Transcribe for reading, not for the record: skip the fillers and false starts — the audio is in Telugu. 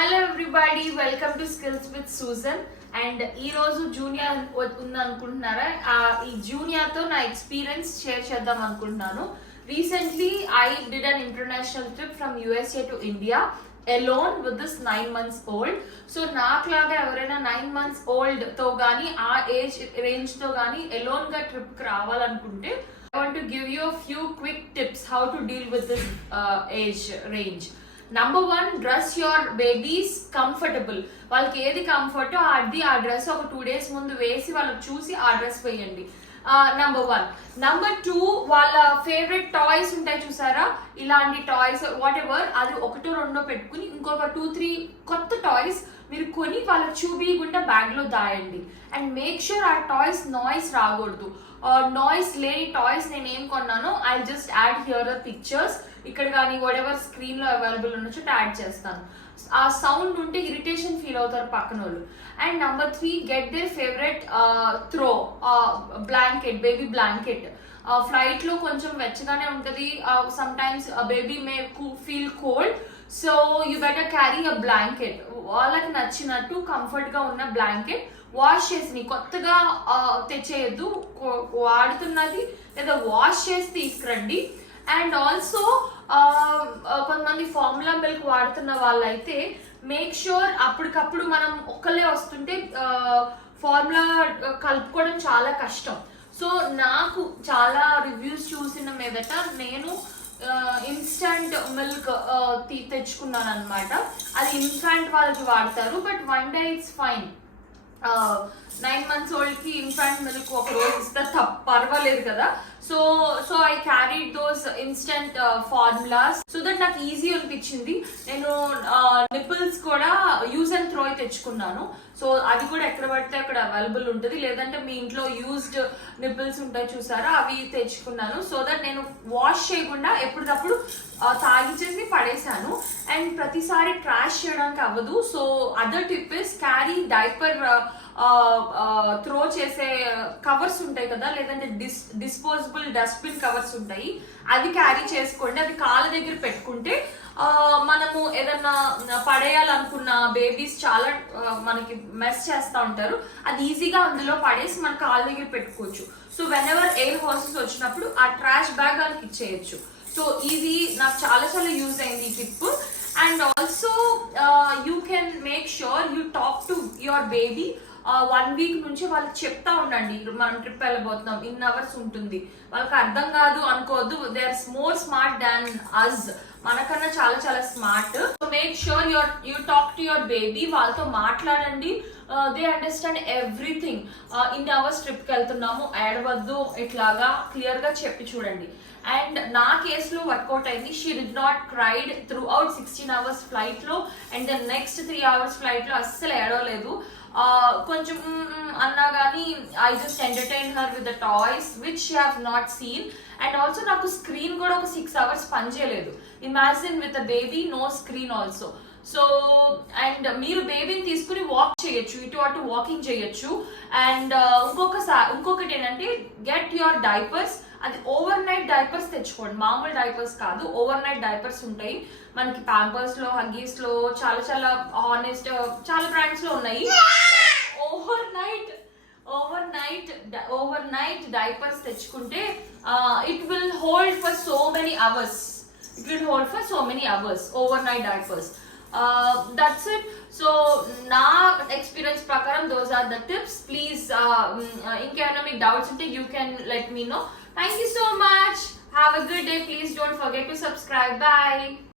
Hello everybody, welcome to skills with Susan. And ఈ రోజు జూనియర్ ఉందనుకుంటున్నారా? ఈ జూనియర్ తో నా ఎక్స్పీరియన్స్ షేర్ చేద్దాం అనుకుంటున్నాను. Recently I did an international trip from USA to India alone with this 9 months old. So నాకులాగా ఎవరైనా 9 months old తో గానీ ఆ ఏజ్ రేంజ్ తో గానీ alone గా ట్రిప్ కి రావాలనుకుంటే I want to give you a few quick tips how to deal with this age range. Number 1, dress your babies comfortable. వాళ్ళకి ఏది కంఫర్ట్ అది ఆ డ్రెస్ ఒక 2 days ముందు వేసి వాళ్ళకి చూసి ఆ డ్రెస్ వేయండి. నంబర్ 1. నంబర్ 2, వాళ్ళ ఫేవరెట్ టాయ్స్ ఉంటాయి చూసారా, ఇలాంటి టాయ్స్ వాట్ ఎవర్, అది ఒకటో రెండో పెట్టుకుని ఇంకొక 2-3 కొత్త టాయ్స్ మీరు కొని వాళ్ళకి చూపించకుండా బ్యాగ్ లో దాయండి. అండ్ మేక్ ష్యూర్ ఆ టాయ్స్ నాయిస్ రాకూడదు. నాయిస్ లేని టాయ్స్ నేను ఏం కొన్నానో I just add here the pictures. ఇక్కడ కానీ వాట్ ఎవర్ స్క్రీన్ లో అవైలబుల్ ఉన్న చోట యాడ్ చేస్తాను. ఆ సౌండ్ ఉంటే ఇరిటేషన్ ఫీల్ అవుతారు పక్కన వాళ్ళు. And number 3, get there favourite throw blanket, baby blanket. Flight లో కొంచెం వెచ్చగానే ఉంటది, some times baby may feel cold, so you better carry a blanket. వాళ్ళకి నచ్చినట్టు కంఫర్ట్ గా ఉన్న బ్లాంకెట్ వాష్ చేసి కొత్తగా తెచ్చేయద్దు, వాడుతున్నది లేదా వాష్ చేసి తీసుకురండి. అండ్ ఆల్సో కొంతమంది ఫార్ములా మిల్క్ వాడుతున్న వాళ్ళైతే మేక్ ష్యూర్ అప్పటికప్పుడు మనం ఒక్కలే వస్తుంటే ఫార్ములా కలుపుకోవడం చాలా కష్టం. సో నాకు చాలా రివ్యూస్ చూసిన మీదట నేను ఇన్స్టంట్ మిల్క్ తెచ్చుకున్నాను అనమాట. అది ఇన్ఫాంట్ వాళ్ళకి వాడతారు, but 1 day it's fine. 9 months old కి ఇన్ఫాంట్ మిల్క్ ఒక రోజు ఇస్తే పర్వాలేదు కదా. So I carried those instant formulas so that నాకు ఈజీ అనిపించింది. నేను నిపుల్స్ కూడా యూజ్ అండ్ త్రో తెచ్చుకున్నాను. సో అది కూడా ఎక్కడ పడితే అక్కడ అవైలబుల్ ఉంటుంది, లేదంటే మీ ఇంట్లో యూజ్డ్ నిపుల్స్ ఉంటాయి చూసారా, అవి తెచ్చుకున్నాను. సో దట్ నేను వాష్ చేయకుండా ఎప్పటికప్పుడు తాగిచేసి పడేశాను. అండ్ ప్రతిసారి ట్రాష్ చేయడానికి అవ్వదు. So other tip is carry diaper throw చేసే కవర్స్ ఉంటాయి కదా, లేదంటే డిస్పోజబుల్ డస్ట్బిన్ కవర్స్ ఉంటాయి, అది క్యారీ చేసుకోండి. అది కాళ్ళ దగ్గర పెట్టుకుంటే మనము ఏదన్నా పడేయాలనుకున్న బేబీస్ చాలా మనకి మెస్ చేస్తూ ఉంటారు, అది ఈజీగా అందులో పడేసి మన కాళ్ళ దగ్గర పెట్టుకోవచ్చు. So when ever air hoses వచ్చినప్పుడు ఆ ట్రాష్ బ్యాగ్ వాళ్ళకి ఇచ్చేయచ్చు. సో ఇది నాకు చాలా చాలా యూజ్ అయింది ఈ tip. And also you can make sure you talk to your baby 1 week నుంచి వాళ్ళకి చెప్తా ఉండండి, మనం ట్రిప్ వెళ్ళబోతున్నాం, ఇన్ అవర్స్ ఉంటుంది. వాళ్ళకి అర్థం కాదు అనుకోవద్దు, దే ఆర్ మోర్ స్మార్ట్ దాన్ అస్, మనకన్నా చాలా చాలా smart. So make sure you talk to your baby, వాళ్ళతో మాట్లాడండి. They understand everything. In hours ట్రిప్కి వెళ్తున్నాము, ఏడవద్దు, ఇట్లాగా క్లియర్ గా చెప్పి చూడండి. అండ్ నా కేసులో వర్కౌట్ అయింది. She did not cried throughout 16 hours flight లో, and the next 3 hours flight లో అస్సలు ఏడవలేదు. కొంచెం అన్నా కానీ I just entertain her with the toys which she have not seen. And also నాకు స్క్రీన్ కూడా ఒక 6 hours పనిచేయలేదు. Imagine with a baby, no screen also. So and మీరు బేబీని తీసుకుని వాక్ చేయొచ్చు, ఇటు అటు వాకింగ్ చేయొచ్చు. అండ్ ఇంకొకటి ఏంటంటే గెట్ యువర్ డైపర్స్. అది ఓవర్ నైట్ డైపర్స్ తెచ్చుకోండి, మామూలు డైపర్స్ కాదు, ఓవర్ నైట్ డైపర్స్ ఉంటాయి మనకి ప్యాంపర్స్ లో, హగ్గీస్ లో, చాలా చాలా హానెస్ట్ చాలా బ్రాండ్స్ లో ఉన్నాయి. ఓవర్ నైట్ డైపర్స్ తెచ్చుకుంటే it will hold for so many hours. Over night diapers. That's it. So నా ఎక్స్పీరియన్స్ ప్రకారం those are the tips. Please ఇంకేమైనా మీకు డౌట్స్ ఉంటే you can let me know. Thank you so much. Have a good day. Please don't forget to subscribe. Bye.